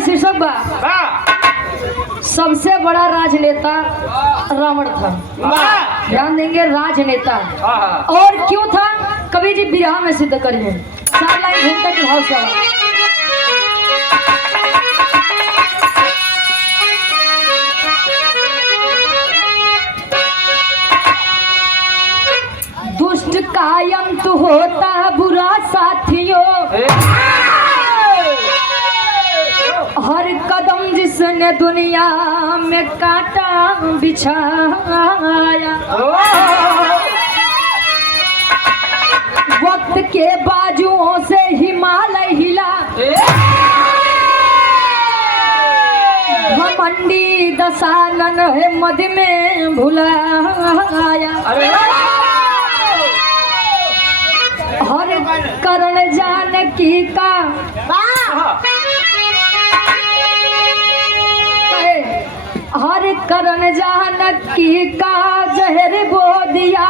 में शीर्षक बा सबसे बड़ा राजनेता रावण था। ध्यान देंगे, राजनेता। और क्यों था कवि जी बिरहा में सिद्ध करिए। 4 लाइन घूमता के भाव से दुष्ट कायम तो होता बुरा साथियों, हर कदम जिसने दुनिया में कांटा बिछाया, वक्त के बाजुओं से हिमालय हिला, घमंडी दशानन है मद में भुलाया, हर करण जानकी का हर करण जानकी का जहर बो दिया,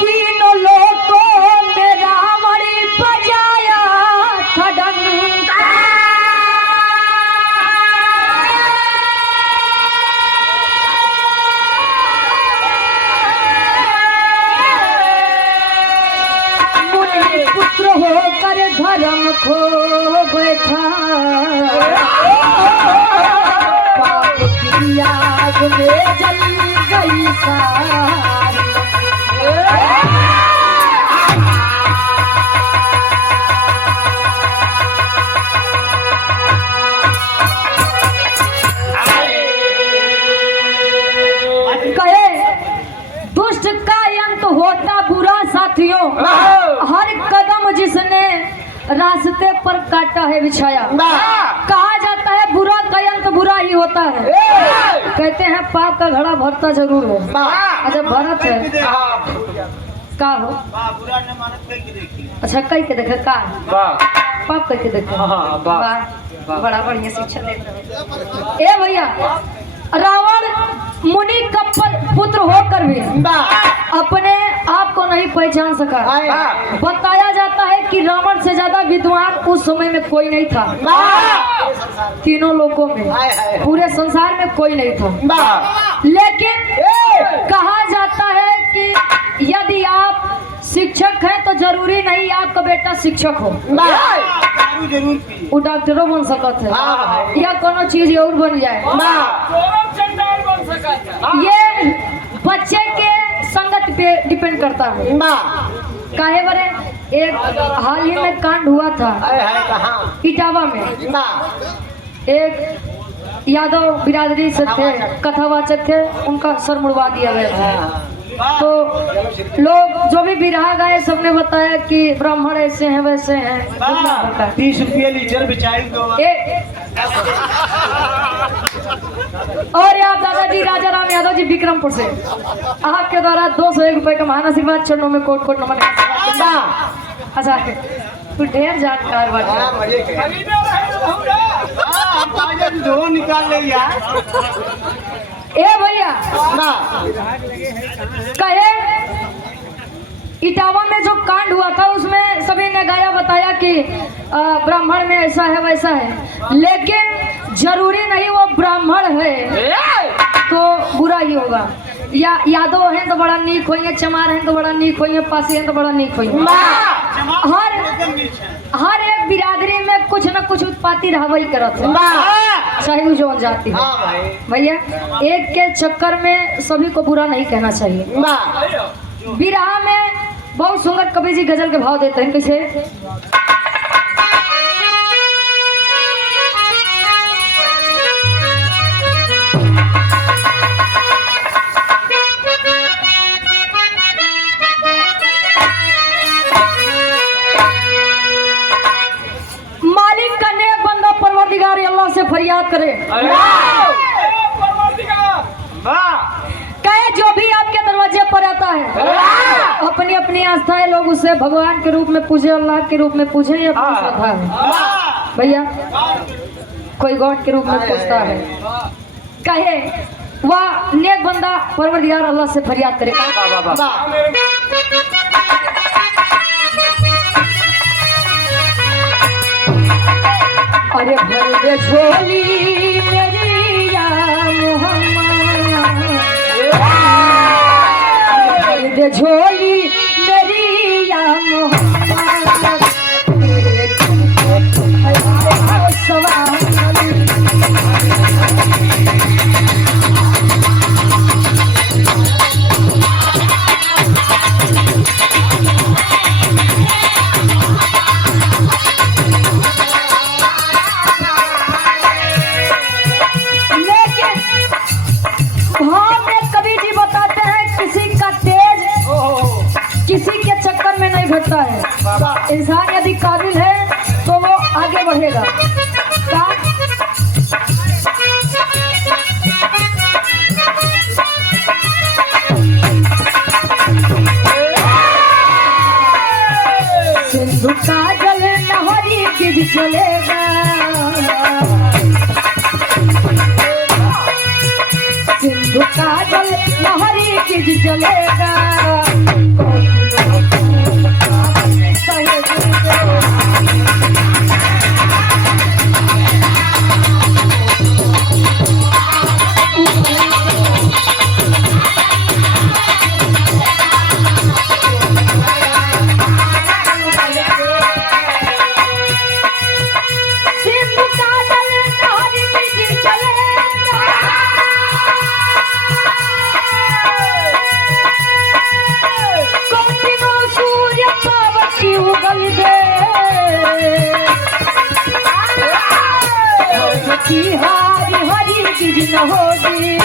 तीनों लोगों में रावण बजाया खड़ंका, मुनि पुत्र होकर धर्म खो बैठा, आग में जल गई सारी। कहे दुष्ट का अंत होता बुरा साथियों, हर कदम जिसने रास्ते पर काटा है बिछाया। कहा जाता है बुरा का अंत बुरा ही होता है। कहते हैं पाप का घड़ा भरता जरूर है। अच्छा भरत है का हो, अच्छा कई के देखे का पाप कई के देखे, बड़ा बढ़िया शिक्षा देते। ए भैया, रावण मुनि का पुत्र होकर भी अपने आप को नहीं पहचान सका। बताया जाता है कि रावण से ज्यादा विद्वान उस समय में कोई नहीं था। तीनों लोगों में, पूरे संसार में कोई नहीं था। लेकिन कहा जाता है कि यदि आप शिक्षक हैं तो जरूरी नहीं आपका बेटा शिक्षक हो, वो डॉक्टरों बन सकता है या कोनो चीज और बन जाए। ये बच्चे के संगत पे डिपेंड करता है। काहे बरे एक हाल ही में कांड हुआ था इटावा में। एक यादव बिरादरी से थे, कथावाचक थे, उनका सर मुड़वा दिया गया था। तो लोग जो भी बिरहा गाए सबने बताया कि ब्राह्मण ऐसे हैं वैसे हैं। 30 रुपये लीटर बिचाई दो। और आप दादाजी राजा राम यादव जी विक्रमपुर से आपके द्वारा 201 रुपए का महान आशीर्वाद चरणों में कोट कोट नमन। अच्छा तू ढेर जानकार निकाल ले यार। ए भैया, कहे इटावा में जो कांड हुआ था उसमें सभी ने गाया बताया कि ब्राह्मण में ऐसा है वैसा है, लेकिन जरूरी नहीं वो ब्राह्मण है तो बुरा ही होगा। या यादव हैं तो बड़ा नीक होइए, चमार हैं तो बड़ा नीक होइए, पासी हैं तो बड़ा नीक होइए। हर एक बिरादरी में कुछ न कुछ उत्पाती रहवई करत है, चाहे वो जो जाती है। भैया एक के चक्कर में सभी को बुरा नहीं कहना चाहिए। बिरहा में बहुत सुंदर कवि जी गजल के भाव देते हैं। कैसे? मालिक का नेक बंदा परवरदिगार अल्लाह से फरियाद करे, कहे जो भी आपके दरवाजे पर आता है अपनी अपनी आस्थाएं लोग उसे भगवान के रूप में पूजे, अल्लाह के रूप में पूजे या श्रद्धा है। भैया कोई गॉड के रूप में पूछता है, कहे वह नेक बंदा परवरदिगार अल्लाह से फरियाद करे। अरे भर दे झोली मेरी या मोहम्मद, भर दे झोली मेरी या मोहम्मद, तेरे तुमको है सवाल। घटता है। इंसान यदि काबिल है तो वो आगे बढ़ेगा। सिंधु का जल नहरी गिर चलेगा, सिंधु का जल नहरी गिर चलेगा, हरी हरी गिरन होगी,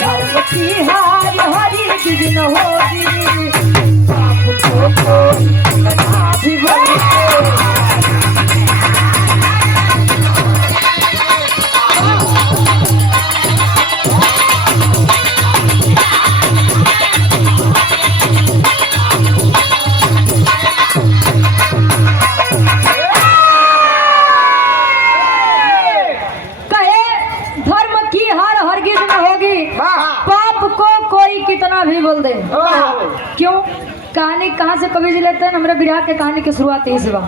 धर्म की हरी हरी गिरन होगी, पाप को भी भी बोल दे। क्यों? कहानी कहाँ से कवि जी लेते हैं? हमारे विराट के कहानी की शुरुआत यही से बा।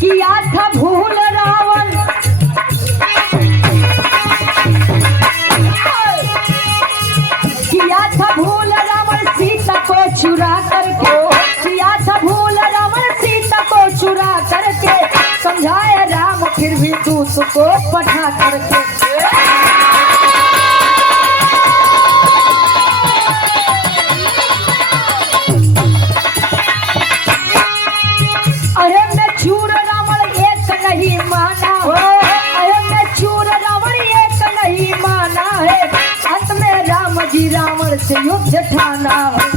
किया था भूल रावण, किया था भूल रावण सीता को चुरा करके, किया था भूल रावण सीता को चुरा करके, समझाए राम फिर भी दूत को पठा करके। अरे मैं चूर रावण एक नहीं माना, अरे मैं चूर रावण एक नहीं माना है, अंत में राम जी रावण से युद्ध ठाना है।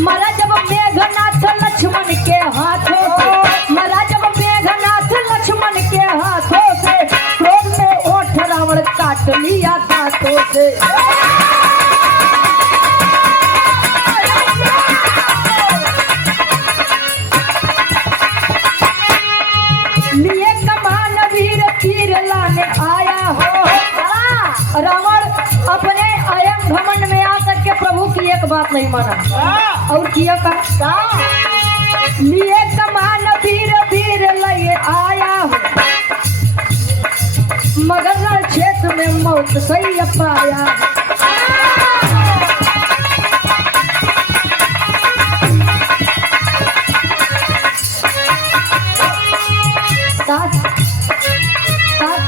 मरा जब मेघनाथ लक्ष्मण के हाथों से, मरा जब मेघनाथ लक्ष्मण के हाथों से, क्रोध में ओठ रावण काट लिया दांतों से। लिए कमान वीर तीर लाने आया हो, रावण अपने अयम घमंड में आकर के प्रभु की एक बात नहीं माना और किया का लिए कमान वीर वीर लिए आया हो, मगर रण क्षेत्र में मौत सही पाया।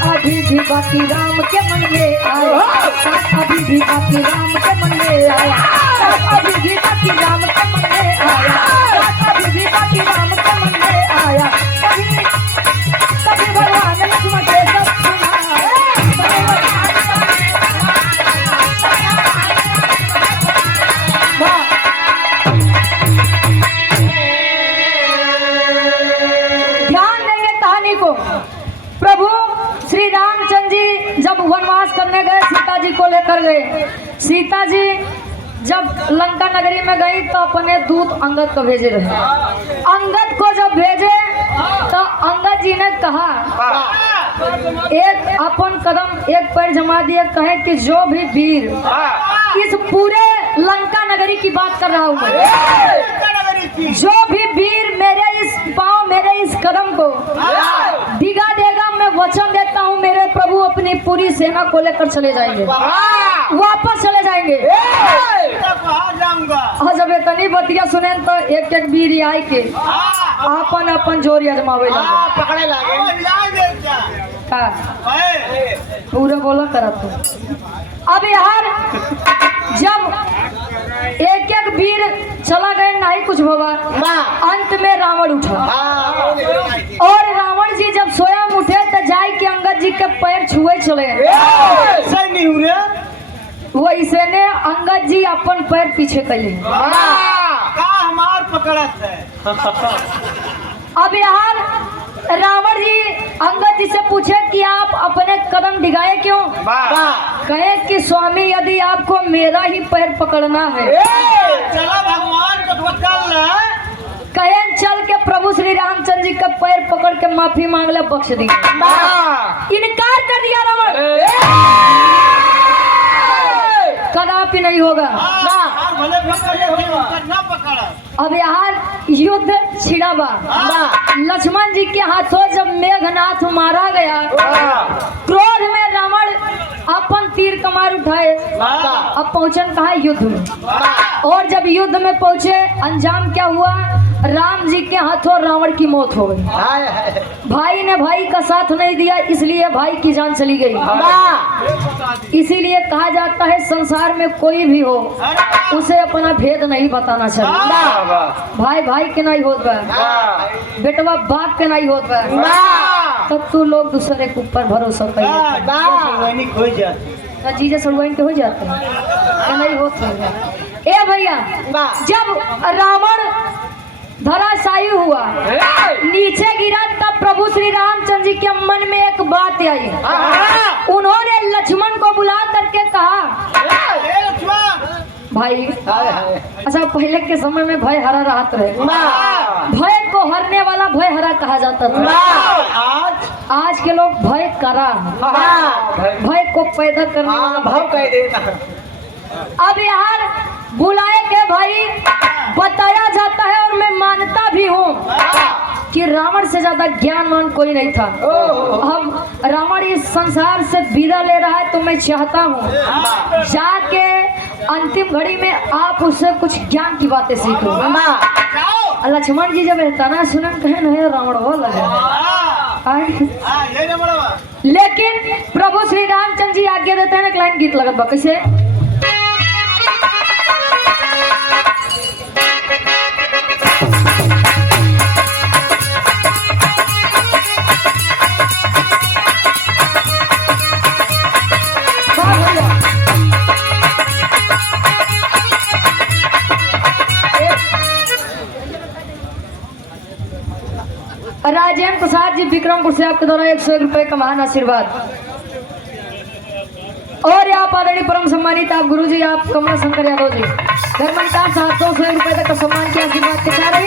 अभी भी बाकी राम के मन में आया, अभी भी बाकी राम के मन में आया, अभी भी बाकी राम के मन में आया, अभी भी बाकी राम के मन में आया। कभी भगवान लक्ष्मण के सब सुना, जी को लेकर गए। सीता जी जब लंका नगरी में गई तो अपने दूत अंगद को भेजे रहे। अंगद को जब भेजे तो अंगद जी ने कहा, एक अपन कदम एक पैर जमा दिए, कहे कि जो भी वीर, इस पूरे लंका नगरी की बात कर रहा हूँ मैं, जो भी वीर मेरे इस पाँव, मेरे इस कदम को डिगा देगा, मैं वचन देता हूँ मेरे प्रभु अपनी पूरी सेना को लेकर चले जाएंगे, वापस चले जाएंगे। और जब इतनी बतिया सुने तो एक एक वीर आई के अपन अपन जोर अजमावे पकड़े लागे का पूरा बोला करा तो। अब यार जब एक एक वीर चला गए, नहीं कुछ भवा, अंत में रावण उठा। और रावण जी जब स्वयं उठे तो जाए के अंगद जी के पैर छुए चले। वैसे ने अंगद जी अपन पैर पीछे कले। हमार पकड़त है। अब यार रावण जी अंगद जी से पूछे कि आप अपने कदम डिगाए क्यों? कहे कि स्वामी यदि आपको मेरा ही पैर पकड़ना है, चलो भगवान को कहे चल के प्रभु श्री रामचंद्र जी का पैर पकड़ के माफी मांग ले, बख्श दी। इनकार कर दिया रावण, कदापि नहीं होगा। अब यार युद्ध छिड़ावा। लक्ष्मण जी के हाथों जब मेघनाथ मारा गया, क्रोध में रावण अपन तीर कमार उठाए। अब पहुंचन कहा युद्ध में, और जब युद्ध में पहुंचे अंजाम क्या हुआ? राम जी के हाथों रावण की मौत हो गई। भाई ने भाई का साथ नहीं दिया, इसलिए भाई की जान चली गई। इसीलिए कहा जाता है संसार में कोई भी हो उसे अपना भेद नहीं बताना चाहिए। भाई भाई के नहीं होत बा, बेटवा बाप के नहीं होत बा, तब तू लोग दूसरे के ऊपर भरोसा कर जीजे सलवाइन के हो जाते हैं, नहीं होता। ए भैया जब रावण धराशायी हुआ, नीचे गिरा, तब प्रभु श्री रामचंद्र जी के मन में एक बात आई। उन्होंने लक्ष्मण को बुला करके कहा, भाई अच्छा पहले के समय में भय हरा रहत रहे, भय को हरने वाला भय हरा कहा जाता था। आज के लोग भय करा, भय को पैदा करने वाला भाव कह देना। अब यार बुलाए के भाई बताया जाता है, और मैं मानता भी हूँ कि रावण से ज्यादा ज्ञानवान कोई नहीं था। अब रावण इस संसार से विदा ले रहा है, तो मैं चाहता हूँ जाके अंतिम घड़ी में आप उससे कुछ ज्ञान की बातें सीखो। लक्ष्मण जी जब तना सुनन कहे नहीं रावण हो लगे, लेकिन प्रभु श्री रामचंद्र जी आज्ञा देते हैं। एक लाइन गीत लगत बा कैसे? राजेंद्र प्रसाद जी विक्रमपुर से आपके द्वारा 101 रुपए का महान आशीर्वाद। और आप आदरणीय परम सम्मानित आप गुरु जी, आप कमला शंकर यादव जी धर्मनिका 701 रुपए तक का सम्मान के आशीर्वाद के चाह रही।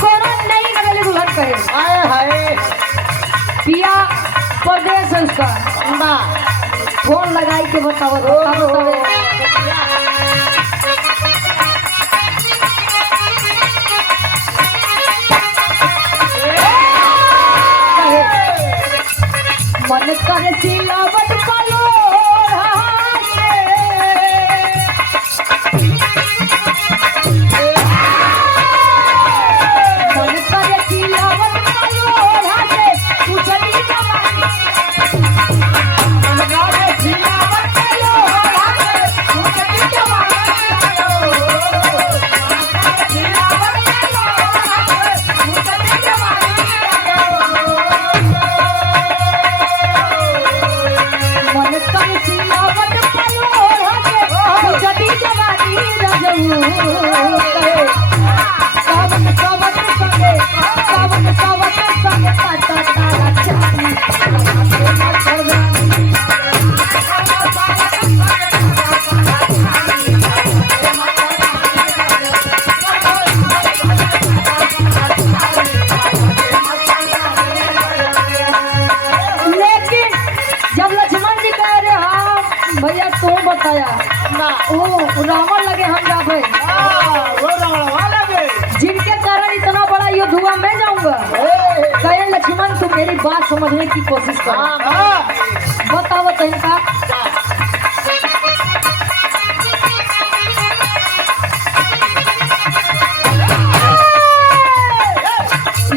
कोरोना नहीं नगले बुलंद करे पिया प्रदेश है उसका, फोन लगाई के बताओ। मन कर सिलावट पालो मन कर सिलावट पालो उजली जवानी मन कर सिलावट पालो उजली जवानी सावन सावन संगे सावन सावन वो रावण लगे हम जाबे, वो रावण लगे, जिनके कारण इतना बड़ा युद्ध हुआ मैं जाऊंगा। कहे लक्ष्मण तू मेरी बात समझने की कोशिश कर। बताओ तो इनका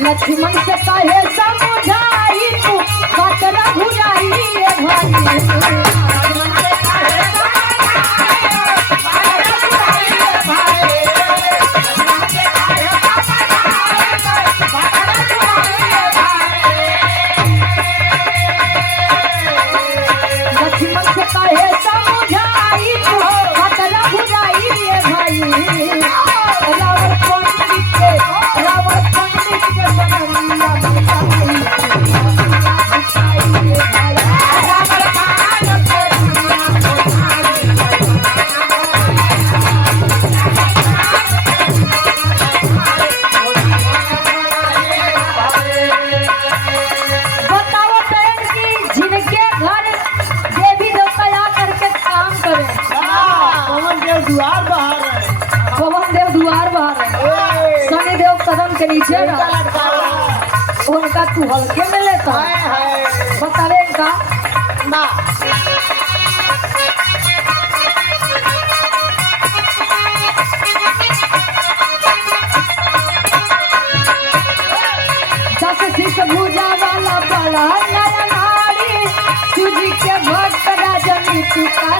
लक्ष्मण से कहे समझाई तू बचना भुजाई भाई। के नीचे उनका तू हल्के में लेता बता रहे इनका ना। भूजा वाला बड़ा नया नारी सूजी के भक्त राजनीति का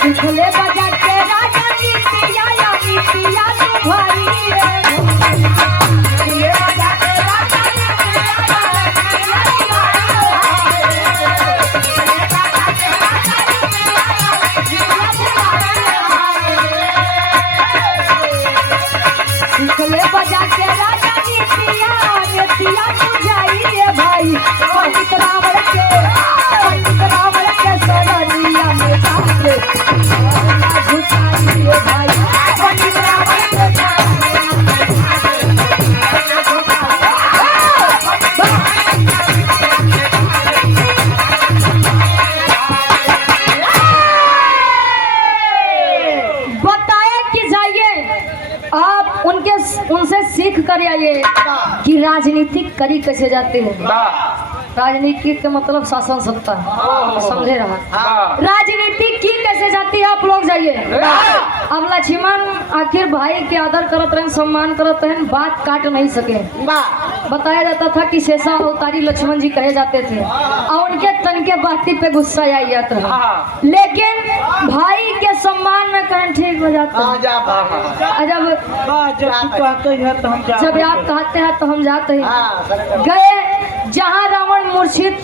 सिखले बजा के राजनीति या नीतिया तुम्हारी सिखले बजा के राजनीतिया नीतिया तुझाई भाई। पंडित रावण के सोनिया में जाके घुसाई भाई। पंडित रावण के बताया कि जाइए आप उनसे सीख कर आइए कि राजनीतिक करी कैसे जाते हैं। राजनीति का मतलब शासन सत्ता समझे रहा। राजनीति की कैसे जाती है आप लोग जाइए। अब लक्ष्मण आखिर भाई के आदर करत रहे सम्मान करत रहे बात काट नहीं सके। बताया जाता था कि शेषा अवतारी लक्ष्मण जी कहे जाते थे और उनके तन के बाती पे गुस्सा आ जाता है, लेकिन भाई के सम्मान में कहीं ठीक हो जाता है। जब आप कहते हैं तो हम जाते हैं। गए जहाँ रावण मूर्छित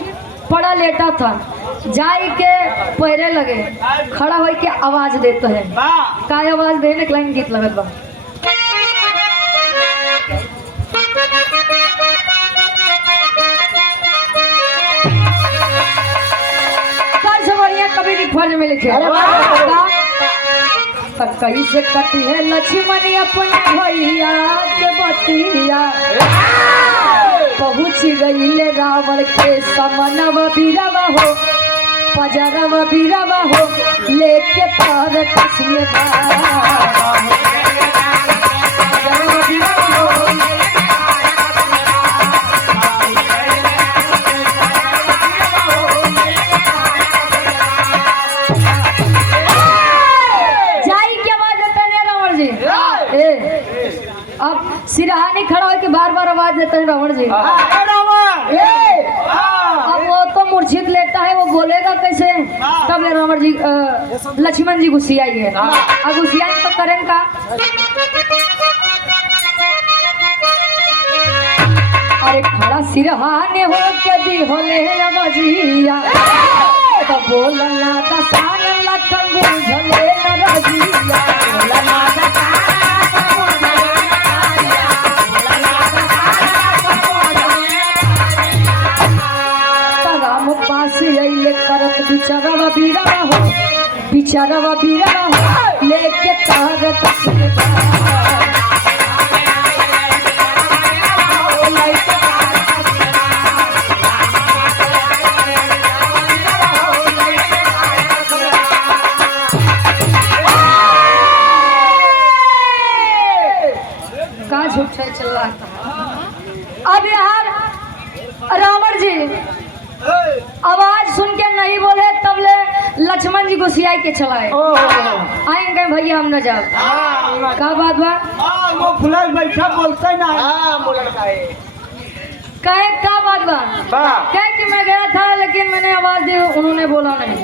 पड़ा लेटा था जाई के पैरे लगे खड़ा हो के आवाज देते हैं। का आवाज देने के लाइन गीत लगत बा। कभी फर्ज में लिखे कैसे कटी है लक्ष्मण अपने भैया के बतिया पहुँच गई रावण के समनव बीरवा हो पजरव बीरवा हो लेके पार कसम अब सिरहानी खड़ा होकर बार बार आवाज देते हैं रावण जी। अब वो तो मूर्छित लेता है वो बोलेगा कैसे। तब ले रावण जी लक्ष्मण जी गुस्सियाई है। अब गुस्सियाई तो करें का। अरे खड़ा सिरहाने हो के दी होले रजिया तो बोलना दसान लखन बुझले रजिया बोलना करत बिचरवा बीरवा हो बिचारा बीरा लेके तारत कहाँ झूठ चल रहा था। अब यार रावण जी आवाज सुन के नहीं बोले, तब ले लक्ष्मण जी गुस्सियाई के चलाए आएंगे भैया हम न जाओ। का बात बा वो फुलाल बैठा बोलते ना कहे का बात बा कहे कि मैं गया था लेकिन मैंने आवाज दी उन्होंने बोला नहीं।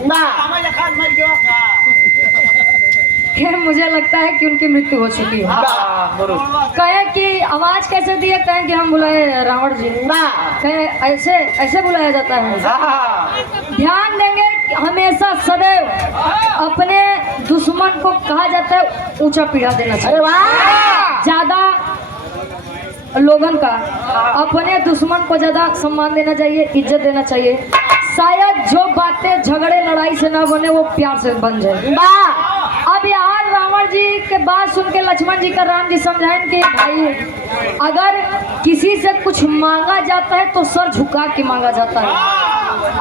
खैर मुझे लगता है कि उनकी मृत्यु हो चुकी है। कहे कि आवाज कैसे दिए, कहे कि हम बुलाए रावण जी। कहे ऐसे ऐसे बुलाया जाता है। ध्यान देंगे कि हमेशा सदैव अपने दुश्मन को कहा जाता है ऊंचा पीढ़ा देना चाहिए। ज्यादा लोगन का अपने दुश्मन को ज्यादा सम्मान देना चाहिए, इज्जत देना चाहिए। शायद जो बातें झगड़े लड़ाई से ना बने वो प्यार से बन जाए। अब यार रावण जी के बात सुन के लक्ष्मण जी का राम जी समझाएं कि भाई अगर किसी से कुछ मांगा जाता है तो सर झुका के मांगा जाता है,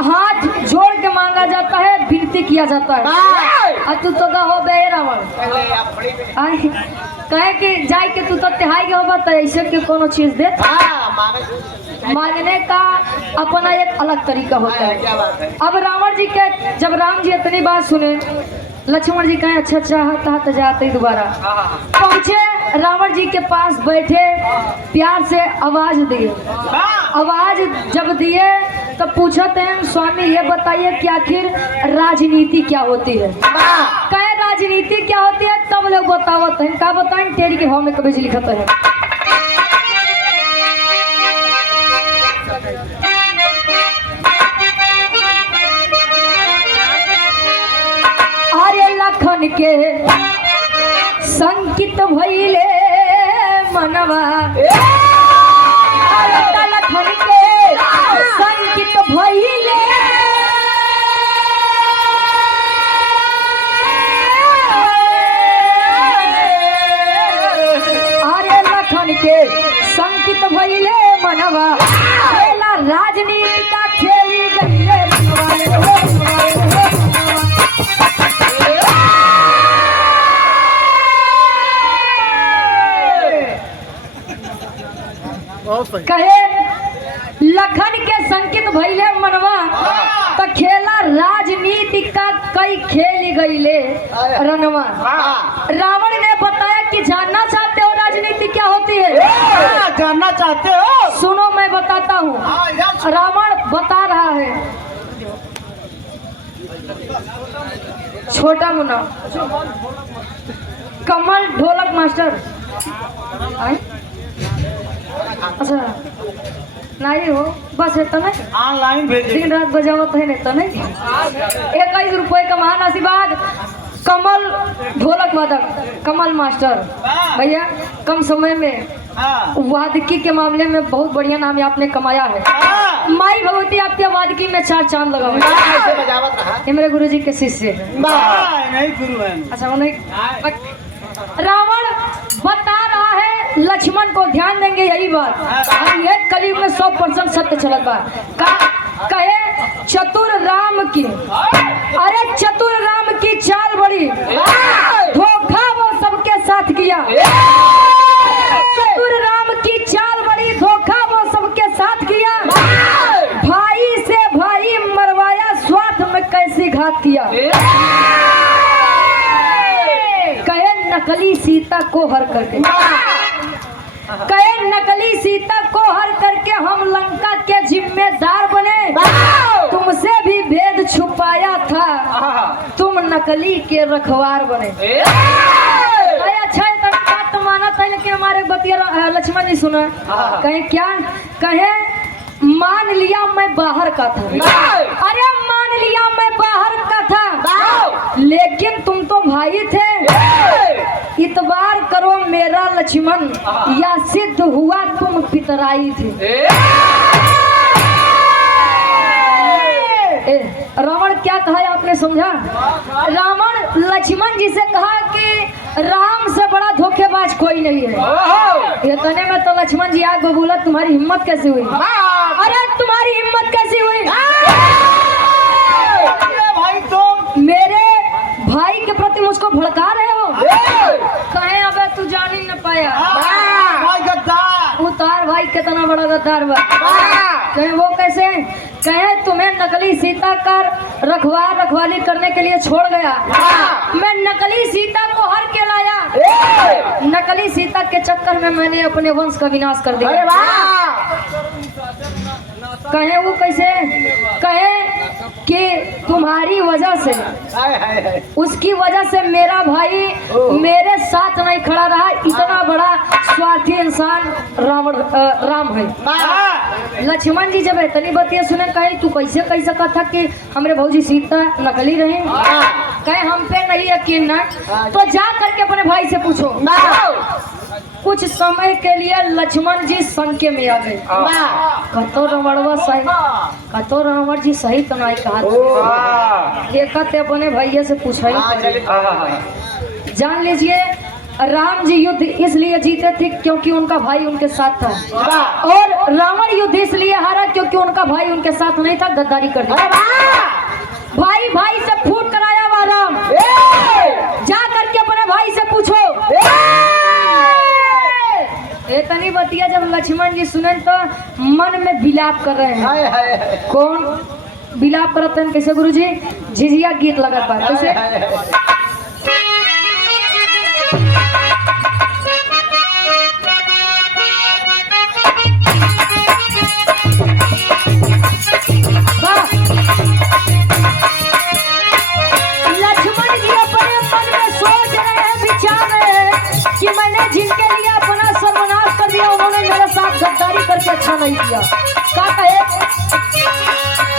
हाथ जोड़ के मांगा जाता है, विनती किया जाता है। अब तू तो कहो बे रावण कहे कि जाए के तू तो तिहाई के होगा तो ऐसे के कोनो चीज दे। मांगने का अपना एक अलग तरीका होता है। अब रावण जी के जब राम जी इतनी बात सुने, लक्ष्मण जी कहे अच्छा अच्छा तो जाते ही दोबारा पहुंचे रावण जी के पास बैठे, प्यार से आवाज दिए। आवाज जब दिए तो पूछते हैं स्वामी ये बताइए कि आखिर राजनीति क्या होती है। कहे राजनीति क्या होती है, तब लोग बतावत हैं। क्या बताएं, तेरी के भाव में कभी लिखत है। अरे लखन के संकित भइले मनवा, अरे लखन के संकित भइले अरे लखन के संकित भइले मनवा, खेला राजनीति का खेली गईले कहे लखन के संकित भइले मनवा तो खेला राजनीति का कई खेली गईले रनवा। रावण ने बताया कि जानना चाहते हो राजनीति क्या होती है, जानना चाहते हो? सुनो मैं बताता हूँ। रावण बता रहा है। छोटा मुन्ना कमल ढोलक मास्टर अच्छा नहीं हो बस है तने ऑनलाइन भेजे दिन रात बजावत है नहीं तने 21 रुपए का महान आशीर्वाद कमल ढोलक वादक कमल मास्टर भैया कम समय में वादकी के मामले में बहुत बढ़िया नाम आपने कमाया है। माई भगवती आपके वादकी में 4 चांद लगा हुआ। ये मेरे गुरुजी के शिष्य है। नहीं गुरु है। अच्छा उन्हें रावण बता रहा है लक्ष्मण को, ध्यान देंगे यही बात। ये कलयुग में 100% सत्य चलत बा। कहे चतुर राम की, अरे चतुर राम की चाल बड़ी, धोखा वो सबके साथ किया। चतुर राम की चाल बड़ी, धोखा वो सबके साथ किया। भाई से भाई मरवाया, स्वार्थ में कैसी घात किया। कहे नकली सीता को हर करके, कहे नकली सीता को हर करके हम लंका के जिम्मेदार बने। तुमसे भी भेद छुपाया था, तुम नकली के रखवार बने। अच्छा बात तो माना था, लेकिन हमारे बतिया लक्ष्मण नहीं सुना। कहे क्या, कहे मान लिया मैं बाहर का था। अरे मान लिया मैं बाहर का था, लेकिन तुम तो भाई थे। इतबार करो मेरा लक्ष्मण, या सिद्ध हुआ तुम पितराई थे। रावण क्या कहा है आपने समझा? रावण लक्ष्मण जी से कहा कि राम से बड़ा धोखेबाज कोई नहीं है। ये कहने में तो लक्ष्मण जी आग बोला तुम्हारी हिम्मत कैसे हुई? अरे तुम्हारी हिम्मत कैसी हुई? भाई तुम मेरे भाई के प्रति मुझको भड़का रहे हो? कहे अबे तू जान ही न पाया। भाई गद्दार उतार भाई कितना बड़ा गद्दार बा। कहे वो कैसे? कहे तुम्हें नकली सीता का रखवाली करने के लिए छोड़ गया, मैं नकली सीता को हर के लाया, नकली सीता के चक्कर में मैंने अपने वंश का विनाश कर दिया। कहे वो कैसे? कहे कि तुम्हारी वजह से, उसकी वजह से मेरा भाई मेरे साथ नहीं खड़ा रहा। इतना बड़ा स्वार्थी इंसान राम है। लक्ष्मण जी जब इतनी बातें सुने कहे तू कैसे कह सका था कि हमारे भौजी सीता नकली रहे? कहे हम पे नहीं यकीन ना, तो जा करके अपने भाई से पूछो। कुछ समय के लिए लक्ष्मण जी संके में आ गए। कतो रावणवा सही, कतो रावण जी सही तो नहीं कहा। देखते अपने भैया से पूछा ही। जान लीजिए राम जी युद्ध इसलिए जीते थे क्योंकि उनका भाई उनके साथ था, और रावण युद्ध इसलिए हारा क्योंकि उनका भाई उनके साथ नहीं था, गद्दारी कर दिया। भाई भाई से फूट कर आया हुआ राम, जा करके अपने भाई से पूछो। इतनी बतिया जब लक्ष्मण जी सुने तो मन में विलाप कर रहे हैं। कौन विलाप करते हैं? कैसे गुरुजी? झिझिया गीत लगा पा कैसे? लक्ष्मण जी अपने मन में सोच रहे हैं, विचार रहे हैं कि मैंने जिनके लिए अपना सर्वनाश कर दिया उन्होंने मेरे साथ गद्दारी करके अच्छा नहीं किया। क्या कहे?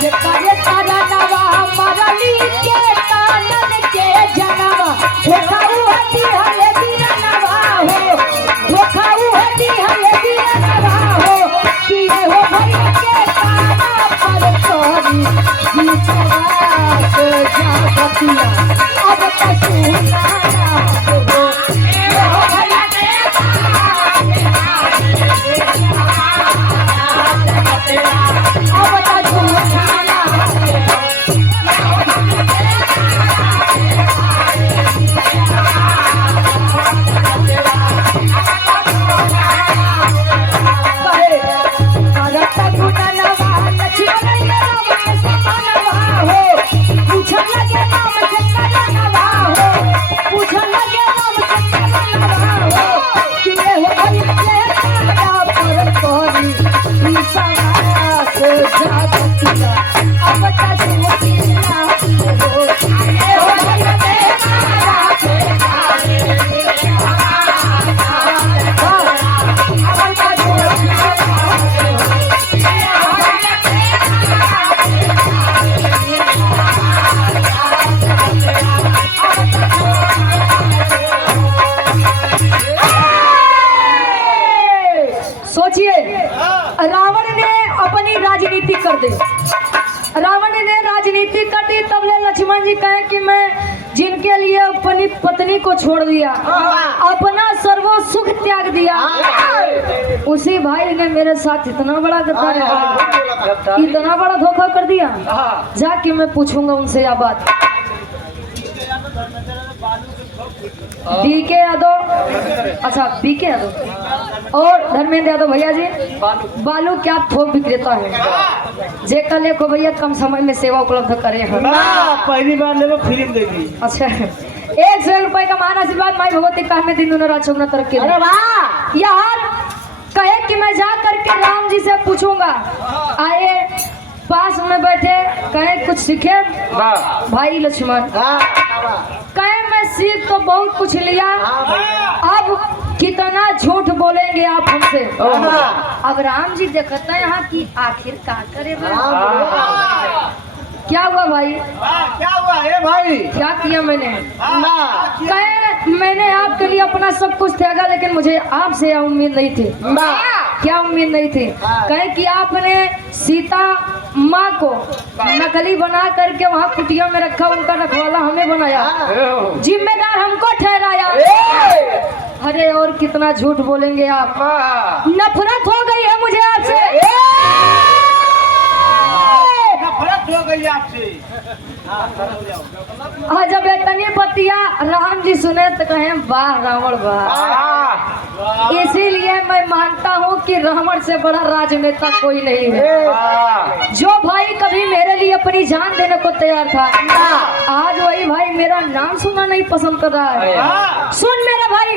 ये करे तारा नवा हमारा लीके तानन के जनवा, धोखाऊ हती हले दिया नवा हो, धोखाऊ हती हले दिया नवा हो, कि ये हो भरी के ताना पर तोरी जीतवा से जागतिया अब तसूना हो। ये हो भरी के अब तसूना सोचिए, रावण ने अपनी राजनीति कर दी, रावण ने राजनीति कर दी। तब ले लक्ष्मण जी कहे कि मैं जिनके लिए अपनी पत्नी को छोड़ दिया, अपना सर्वो सुख त्याग दिया, उसी भाई ने मेरे साथ इतना बड़ा गद्दारी, इतना बड़ा धोखा कर दिया। जाके मैं पूछूंगा उनसे यह बात। बीके यादव, अच्छा बीके यादव और धर्मेंद्र यादव भैया जी, बालू क्या थोक विक्रेता है जे कल को भैया कम समय में सेवा उपलब्ध करे हैं। पहली बार ले फिल्म देखी। अच्छा 100 रुपए का महान आशीर्वाद माई भगवती का में दिन दोनों राजचौना तरक्की। अरे वाह! यार कहे कि मैं जा करके राम जी से पूछूंगा। आए पास में बैठे, कहे कुछ सीखे भाई लक्ष्मण? कहे मैं सीख तो बहुत कुछ लिया, अब कितना झूठ बोलेंगे आप हमसे। अब राम जी देखते हैं यहाँ की आखिर क्या करे। क्या हुआ भाई? क्या हुआ है भाई? क्या किया मैंने? कहे मैंने आपके लिए अपना सब कुछ त्यागा, लेकिन मुझे आपसे यह उम्मीद नहीं थी। क्या उम्मीद नहीं थी। कहे कि आपने सीता माँ को नकली बना करके वहाँ कुटिया में रखा, उनका रखवाला हमें बनाया, जिम्मेदार हमको ठहराया। अरे और कितना झूठ बोलेंगे आप। नफरत हो गई है मुझे आपसे, नफरत हो गई आपसे। जब इतनी बतिया राम जी सुने तो कहे वाह रावण वाह। इसीलिए मैं मानता हूँ कि रावण से बड़ा राजनेता कोई नहीं है। जो भाई कभी मेरे लिए अपनी जान देने को तैयार था, आज वही भाई मेरा नाम सुनना नहीं पसंद कर रहा है। सुन मेरा भाई,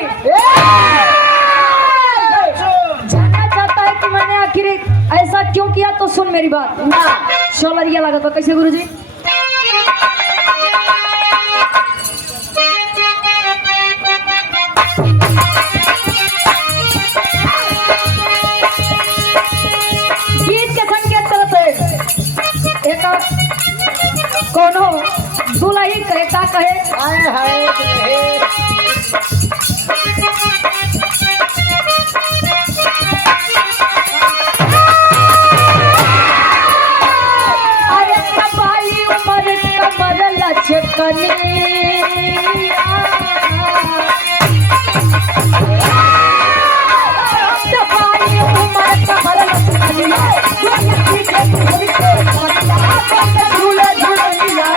जानना चाहता है कि मैंने आखिर ऐसा क्यों किया, तो सुन मेरी बात। शोलरिया लगा तो कैसे गुरुजी? गीत के संकेत करते एक कोनो दुल्ही कहे का कहे, हाय हाय अरे कबाली उमर कमर लचकनी, कबाली उमर कमर लचकनी, झूले झूलनिया।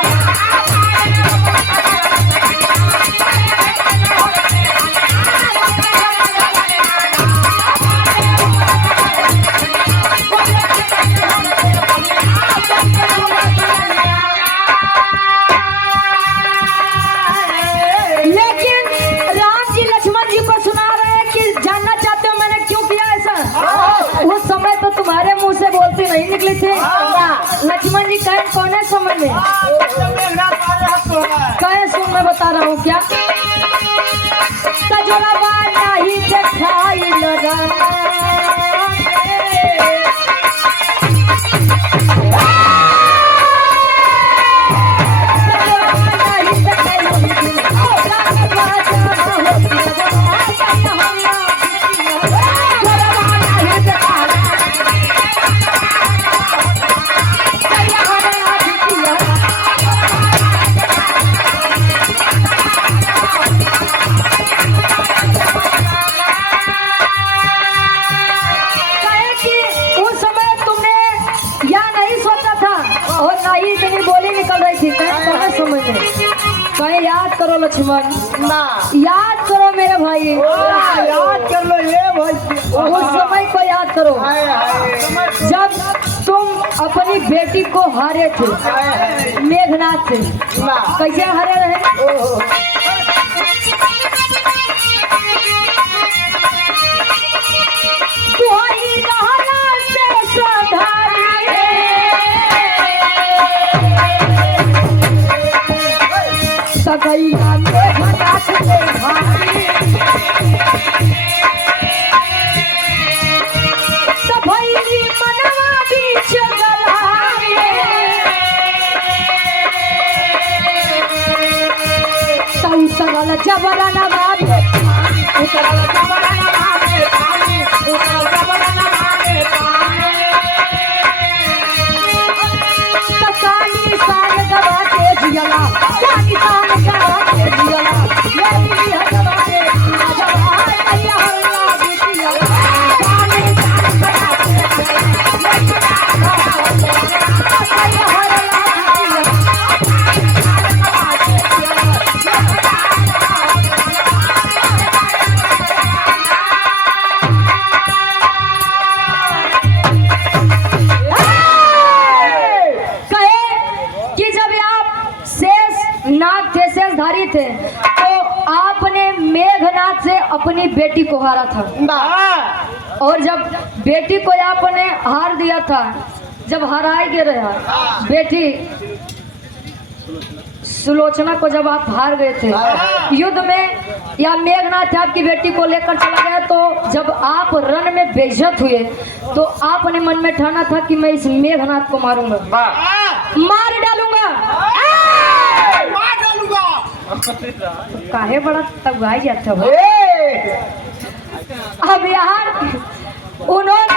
लेकिन राम जी लक्ष्मण जी को सुना रहे हैं कि जानना चाहते हो मैंने क्यों किया ऐसा? उस समय तो तुम्हारे मुंह से बोलते नहीं निकले थे। लक्ष्मण जी कहे कौन समय में कहे, सुन मैं बता रहा हूँ क्या। तजुर्बा नहीं दिखाई लगाना, कहे याद करो लक्ष्मण, याद करो मेरे भाई, याद कर लो ये भाई, उस समय को याद करो जब तुम अपनी बेटी को हारे थे मेघनाथ से। कैसे हारे रहे? सगैया मेघनाथ के भाई सभैली मनवा बीच गलाए, तऊ सरल जबरन बाबे, सरल जबरन बाबे पानी, सरल जबरन बाबे पानी, तकानी साग गवा के जियला, कानी साग गवा के जियला, मेरी हजवारे हजवारे मैया हल्ला बिटिया, कानी साग गवा के जियला, मैया हल्ला शेषधारी थे तो आपने मेघनाथ से अपनी बेटी को हारा था, और जब बेटी को आपने हार दिया था, जब हराए गए रहा बेटी सुलोचना को जब आप हार गए थे युद्ध में, या मेघनाथ आपकी बेटी को लेकर चला गया, तो जब आप रण में बेइज्जत हुए तो आपने मन में ठाना था कि मैं इस मेघनाथ को मारूंगा, मार डालूंगा। तो काहे बड़ा तबाही जाता हो। अब यार उन्होंने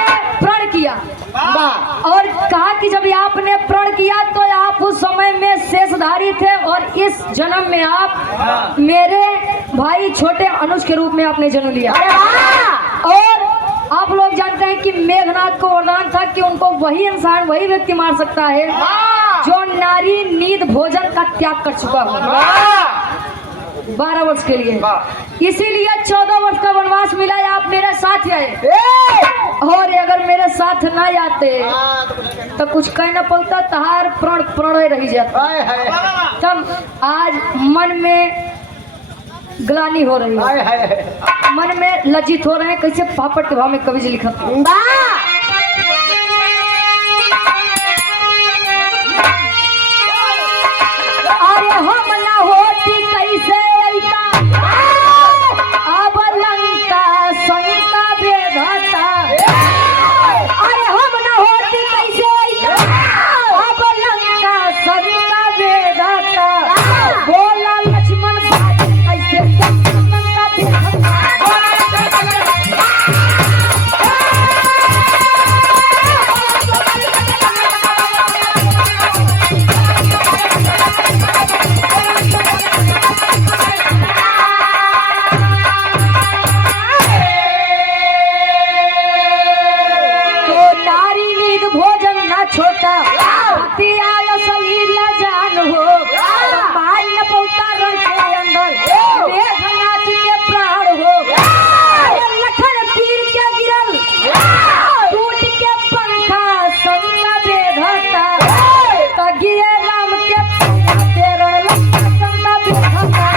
कि जब आपने प्रण किया तो आप उस समय में शेषधारी थे और इस जन्म में आप मेरे भाई छोटे अनुज के रूप में आपने जन्म लिया। और आप लोग जानते हैं कि मेघनाथ को वरदान था कि उनको वही इंसान वही व्यक्ति मार सकता है जो नारी नींद भोजन का त्याग कर चुका हो 12 वर्ष के लिए। इसीलिए 14 वर्ष का वनवास मिला है, आप मेरे साथ आए। और अगर मेरे साथ ना आते तो कुछ कह न पड़ता, तहार प्रण प्रणय रही जाता। तब आज मन में ग्लानी हो रही है, मन में लज्जित हो रहे हैं। कैसे पापड़ के भाव में कवि जी लिखा अरे हम ना होती कैसे अब लंका संका बेधता। अरे हम ना होती कैसे अब लंका संका बेधता। बोला लक्ष्मण कैसे लंका बेधता। छोटा हथियार सलील जान हो मार न पौता रण के अंदर मेघनाथ के प्राण हो। लखन तीर के गिरल टूट के पंखा संगा बेधता। तगिए राम के तेरा लखन संगा बेधता।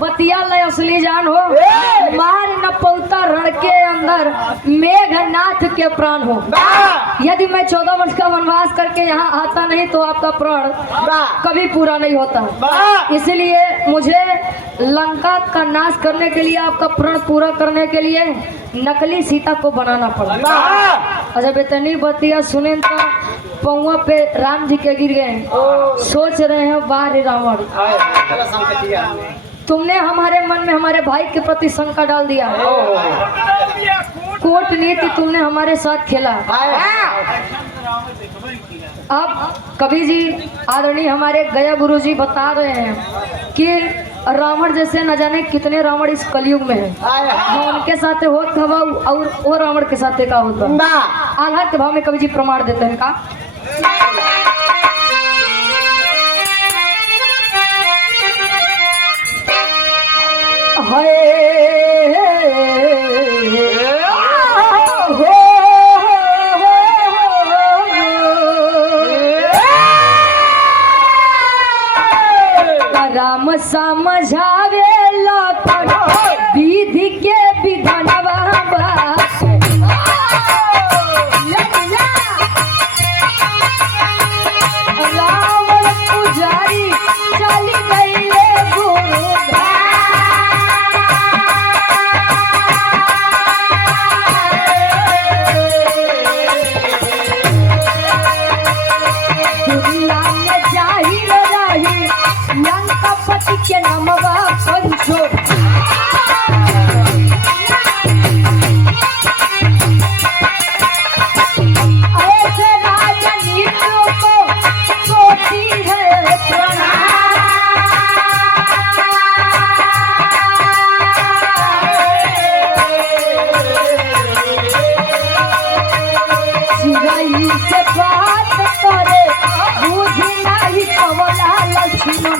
बतिया लय असली जान हो मार न पौता रण के अंदर मेघनाथ के प्राण हो। यदि मैं 14 वर्ष का वनवास करके यहाँ आता नहीं तो आपका प्राण कभी पूरा नहीं होता। इसलिए मुझे लंका का नाश करने के लिए, आपका प्रण पूरा करने के लिए नकली सीता को बनाना पड़ा। अच्छा बेतनी बतिया सुने तो पौवा पे राम जी के गिर गए। सोच रहे हैं बाहर रावण तुमने हमारे मन में हमारे भाई के प्रति शंका डाल दिया। कोर्ट नीति तुमने हमारे साथ खेला। अब कवि जी आदरणीय हमारे गया गुरु जी बता रहे हैं कि रावण जैसे न जाने कितने रावण इस कलयुग में है। जो उनके साथ होता हवा और वो रावण के साथ का होता। आल्हा के भाव में कवि जी प्रमाण देते हैं का राम समझावे लखन विधि के विधानवा रावण पुजारी चली गई गुरु दुनिया में जाहिर रही लंकापति के नामवा पंचो। ऐसे राजनीतियों को सोती है चिड़ै से बात करे बुझी नहीं कमला लक्ष्मण।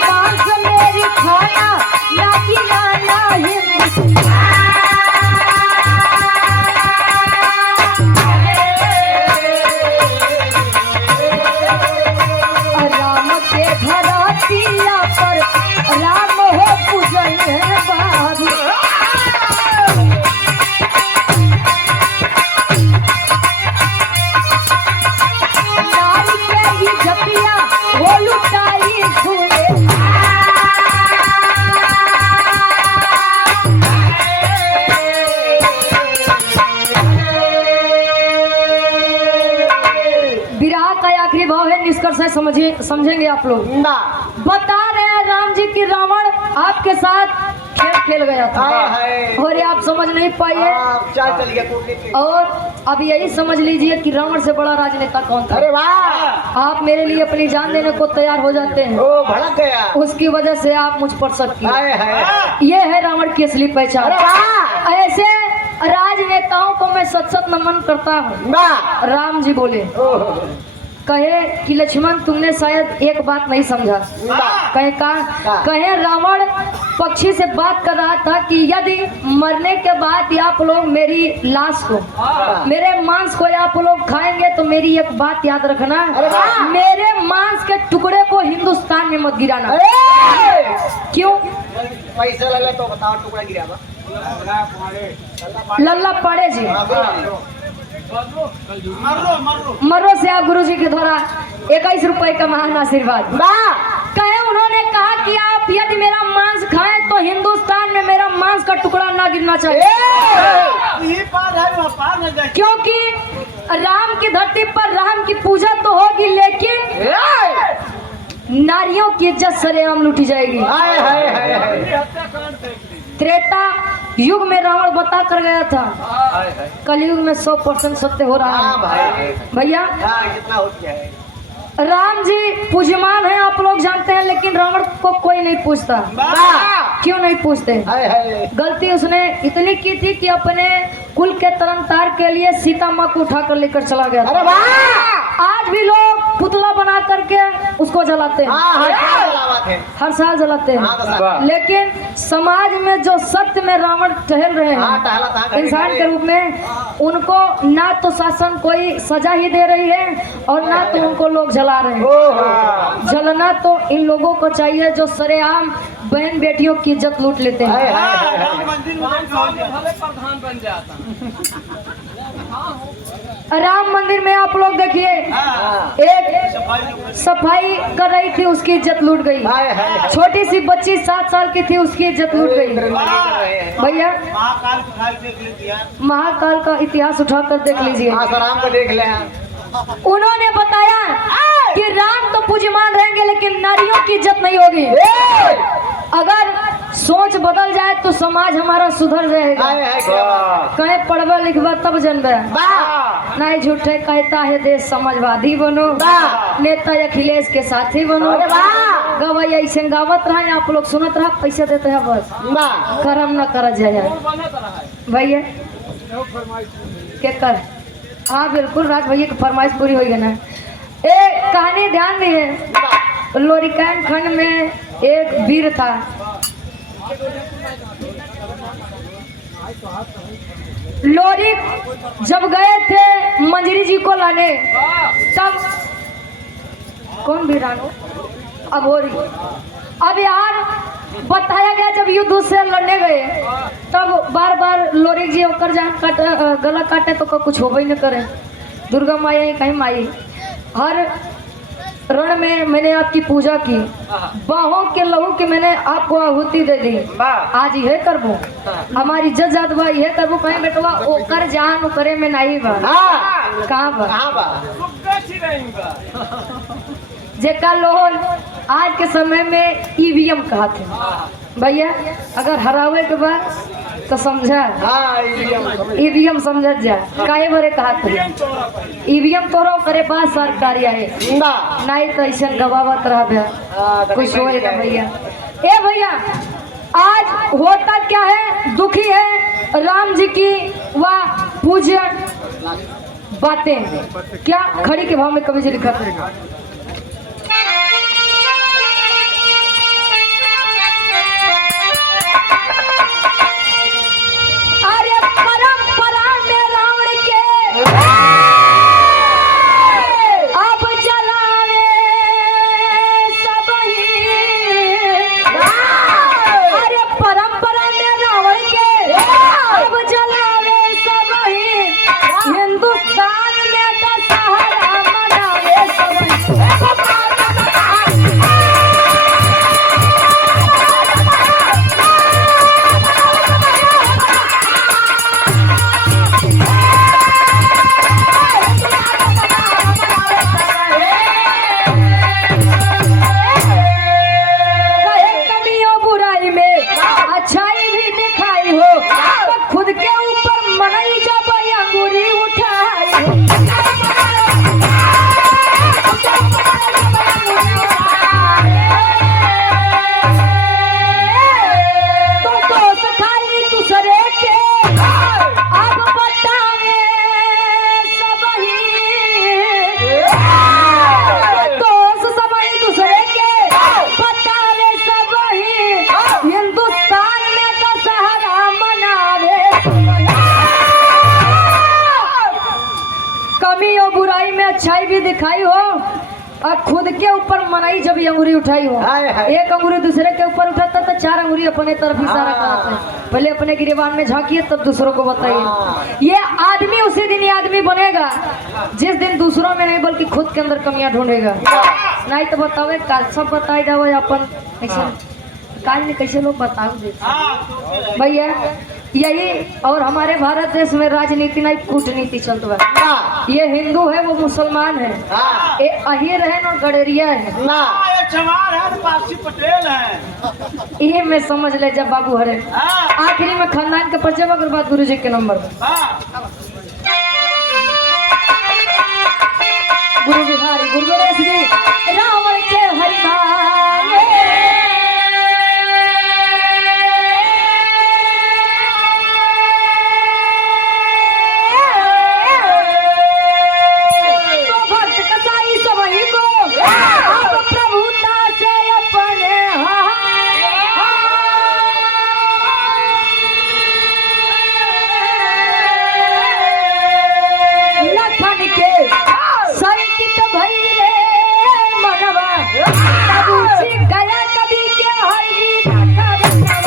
मांस मेरी खाना ना गिराना राम के धरतिया पर राम हो पूजन है बाबू। नारी के ही जपिया आखिरी भाव है, निष्कर्ष है, समझिए, समझेंगे आप लोग। बता रहे हैं राम जी की रावण आपके साथ खेल गया था और ये आप समझ नहीं पाइए। और अब यही समझ लीजिए कि रावण से बड़ा राजनेता कौन था। अरे वाह, आप मेरे लिए अपनी जान देने को तैयार हो जाते हैं, ओ भड़क गया। उसकी वजह से आप मुझ पर शक किए। हाय हाय, ये है रावण की असली पहचान। अरे वाह, ऐसे राजनेताओं को मैं सच सच नमन करता हूँ। वाह, राम जी बोले, कहे कि लक्ष्मण तुमने शायद एक बात नहीं समझा। कहे रावण पक्षी से बात कर रहा था कि यदि मरने के बाद आप लोग मेरी लाश को, मेरे मांस को आप लोग खाएंगे तो मेरी एक बात याद रखना, मेरे मांस के टुकड़े को हिंदुस्तान में मत गिराना। क्यों? पैसे ले ले तो बताओ, टुकड़ा गिरा लल्ला पाड़े जी मरो से आप गुरु जी के द्वारा 21 रुपए का महान आशीर्वाद। कहे उन्होंने कहा कि आप यदि मेरा मांस खाएं तो हिंदुस्तान में मेरा मांस का टुकड़ा ना गिरना चाहिए, क्योंकि राम की धरती पर राम की पूजा तो होगी लेकिन नारियों की इज्जत सरेआम लूटी जाएगी। त्रेता युग में रावण बता कर गया था, कलयुग में 100% सत्य हो रहा है। भैया राम जी पूज्यमान है, आप लोग जानते हैं, लेकिन रावण को कोई नहीं पूछता। क्यों नहीं पूछते? गलती उसने इतनी की थी कि अपने कुल के तरनतार के लिए सीता माँ को उठाकर लेकर चला गया था। आज भी लोग पुतला बना करके उसको जलाते हैं, हर साल जलाते हैं, लेकिन समाज में जो सत्य में रावण टहल रहे हैं इंसान के रूप में, उनको ना तो शासन कोई सजा ही दे रही है और ना तो उनको लोग जला रहे हैं। जलना तो इन लोगों को चाहिए जो सरेआम बहन बेटियों की इज्जत लूट लेते हैं। राम मंदिर में आप लोग देखिए, एक सफाई कर रही थी, उसकी इज्जत लूट गई। छोटी सी बच्ची 7 साल की थी, उसकी इज्जत लूट गई। भैया महाकाल का इतिहास उठाकर देख लीजिए, देख ले। उन्होंने बताया कि राम तो पूज्यमान रहेंगे लेकिन नारियों की इज्जत नहीं होगी। अगर सोच बदल जाए तो समाज हमारा सुधर जाएगा। कहे पढ़वा लिखवा तब जनबे, नहीं झूठे कहता है देश समाजवादी बनो, नेता अखिलेश के साथी बनो। गवैया ऐसे गावत रहा, आप लोग सुनत रहा, पैसे देते हैं, बस कर्म न कर जाए। भैया के कर, हाँ बिल्कुल, राज भैया की फरमाइश पूरी हो गई ना। एक कहानी ध्यान दिए, लोरिकान खंड में एक वीर था। लोरी जब गए थे मंजरी जी को लाने, तब कौन वीरानो अघोरी, अब यार बताया गया जब युद्ध से लड़ने गए तब बार बार लोरी जी होकर जान काटे, गला काटे तो कुछ हो ही न करे। दुर्गा माया ही कहीं माई, हर रण में मैंने आपकी पूजा की, बाहों के लहू की मैंने आपको आहुति दे दी। आज ये करबो, हमारी इज्जत जात बा, ये करबो। कहीं बेटवा ओकर जान करे में नहीं बा, कहाँ बा जेका लोहन आज के समय में ईवीएम कहते हैं। भैया अगर हरावे के बाद तो समझा, ईवीएम समझ जा, काहे बरे कहते ईवीएम तोरो करे बात सरकारी है, नहीं तो ऐसा गवावत रह कुछ होएगा। भैया ए भैया आज होता क्या है, दुखी है राम जी की वह पूज्य बातें क्या खड़ी के भाव में कवि जी लिखा था। हिंदुस्तान में दशहरा मनावे सब तो दोस्त खाली दूसरे के अब बतावे सबही दोस्त सबही दूसरे के बतावे सबही हिंदुस्तान में दशहरा मनावे कमी और बुराई में अच्छाई भी दिखाई हो और खुद के ऊपर मनाई जब ये अंगुरी उठाई हो हाय, हाय। एक अंगुरी दूसरे के ऊपर उठाता तो चार अंगुरी अपने तरफ इशारा कराते हैं पहले अपने गिरेबान में झांकिए तब दूसरों को बताइए ये आदमी उसी दिन ये आदमी बनेगा जिस दिन दूसरों में नहीं बल्कि खुद के अंदर कमियां ढूंढेगा नहीं तो बतावे सब बताई जाओ अपन ऐसे काल में कैसे लोग बताओ भैया यही और हमारे भारत देश में राजनीति नहीं कूटनीति चलता है ये हिंदू है वो मुसलमान है ये अहिर है ना गडेरिया है चमार है तो पारसी पटेल है। ये मैं समझ ले जब बाबू हरे आखिरी में खानदान के परिचय अगर बात गुरु जी के नंबर गुरु बिहारी गुरु गणेश जी रावण के हरिभागे तो भक्त कसाई सबही को अब प्रभुता से अपने लखन के संकित भइले मनवा तब उसी गया कवि के हरि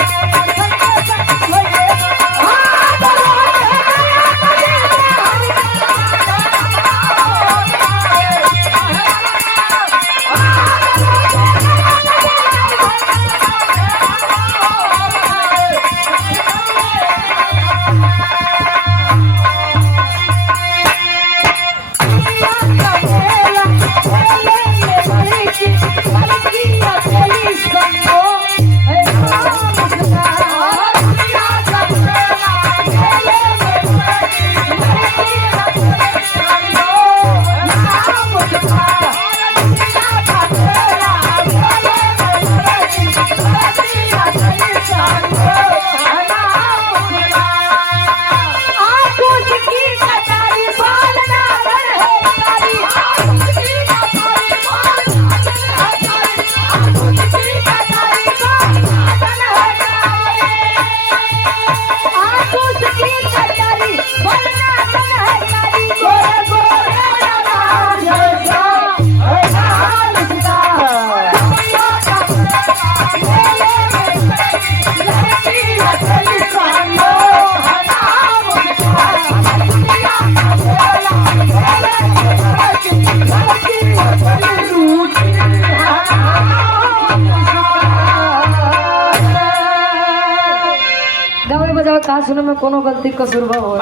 गावे बजावे कहा सुने में कोनो गलती कसूर हो